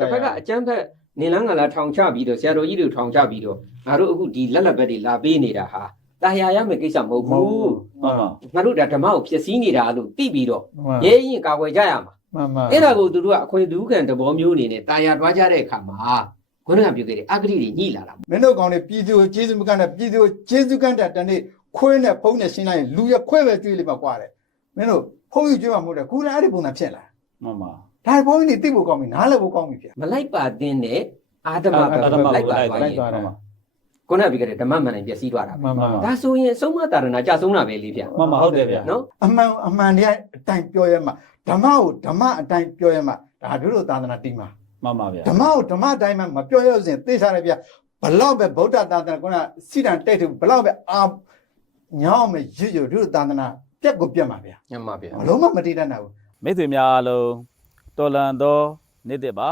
တစ်ဖက်ကအကျန်းဖက်နေလန်းကလာထောင်ချပြီးတော့ဆရာတော်ကြီးတွေထောင်ချပြီးတော့ငါတို့အခုဒီလက်လက်ဘက်တွေလာပေးနေတာဟာတာယာရမယ့်ကိစ္စမဟုတ်မဟုတ်ဘူးဘူးမှန်ပါငါတို့ဒါဓမ္မကိုဖြစ်စည်းနေတာလို့သိပြီးတော့မှန်ရဲရင်ကာကွယ်ကြရမှာမှန်ပါအဲ့ဒါကိုသူတို့ကအခွင့်ဒုက္ခံသဘောမျိုးအနေနဲ့တာယာသွားကြတဲ့အခါမှာခုနကပြောခဲ့တဲ့အဂတိတွေညှိလာတာမင်းတို့ကောင်တွေပြည်သူကိုကျေးဇူးမကန့်တဲ့ပြည်သူကိုကျေးဇူးကန့်တဲ့တနေ့ခွေးနဲ့ဖုံးနဲ့ရှင်းလိုက်ရင်လူရခွဲပဲကျွေးလိမ့်မှာကွာတယ်မင်းတို့ဖုံးယူကျွေးမှာမဟုတ်တယ်ခုလည်းအဲ့ဒီပုံစံဖြစ်လာမှန်ပါ ဒါဘုန်းကြီးတွေသိဖို့ကောင်းပြီနားလည်ဖို့ကောင်းပြီဗျာမလိုက်ပါသင်းတဲ့အာဓမ္မဘက်ကိုလိုက်ပါသွားရင်သွားတယ်ခုနကပြောခဲ့တဲ့ဓမ္မမှန်တိုင်းပျက်စီးသွားတာပဲမှန်ပါဒါဆိုရင်အဆုံးမတာရဏကြဆုံးတာပဲလေဗျမှန်ပါဟုတ်တယ်ဗျာနော်အမှန်အမှန်တရားအတိုင်းပြောရမှာဓမ္မကိုဓမ္မအတိုင်းပြောရမှာဒါတို့တို့သာသနာတည်မှာမှန်ပါဗျာဓမ္မကိုဓမ္မအတိုင်းမှမပြောရစဉ်သိစားရဗျာဘလောက်ပဲဗုဒ္ဓသာသနာကစိတံတိတ်တယ်ဘလောက်ပဲအာညောင်းမယ်ရွရွတို့သာသနာပြက်ကိုပြက်မှာဗျာညမဗျဘလုံးမမတည်တတ်နိုင်ဘူးမိတ်ဆွေများအားလုံး တော်လန်သောနေ့တစ်ပါ